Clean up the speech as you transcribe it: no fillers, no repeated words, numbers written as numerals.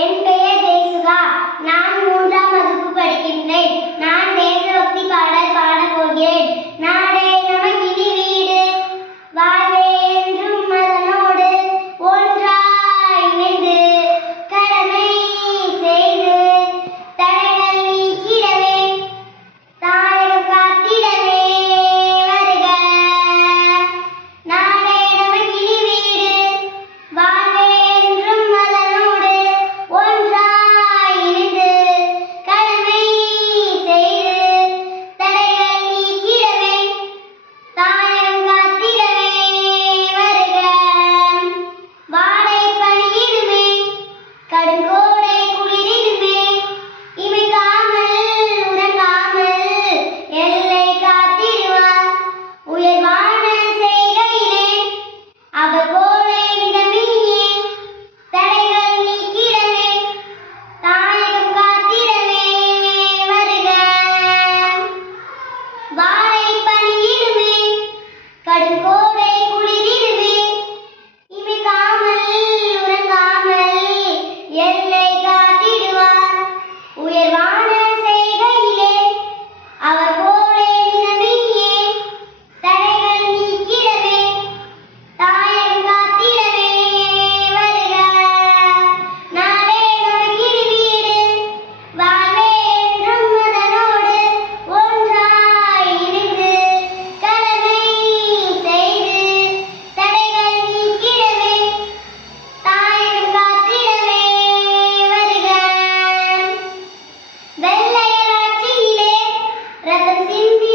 என் பெயர் தேசுகா. நான் 3ஆம் வகுப்பு படிக்கின்றேன். நான் தேசபக்தி பாடல் பாடப் போகிறேன். நாடே நமக்கினி வீடு, வாழ்வே என்றும் அதனோடு ஒன்றாய் இணைந்து கடமை செய்து தடைகள் நீக்கிடவே தாயகம் காத்திடவே வருக. நாடே நமக்கினி வீடு, வாழ்வே என்றும் அதனோடு ஒன்றாய் இணைந்து கடமை செய்து தடைகள் நீக்கிடவே தாயகம் காத்திடவே வருக. வாடை பனியிடுமே, கடுங்கோடை குளிரிடுமே, இமைக்காமல் உறங்காமல் எல்லை காத்திடுவார் உயர்வான செய்கையிலே அவர் போலே நிதமியே தடைகள் நீக்கிடவே தாயகம் காத்திடவே வருக. வாடை பனியிடுமே, கடுங்கோடை குளிரிடுமே, இமைக்காமல் உறங்காமல் எல்லை காத்திடுவார் உயர்வான செய்கையிலே அவர் போலே நிதமியே தடைகள் நீக்கிடவே தாயகம் காத்திடவே வருக. நாடே நமக்கினி வீடு, வாழ்வே என்றும் அதனோடு ஒன்றாய் இணைந்து கடமை செய்து தடைகள் நீக்கிடவே தாயகம் காத்திடவே வருக. வெள்ளையர் ஆட்சியிலே ரத்தம் சிந்தி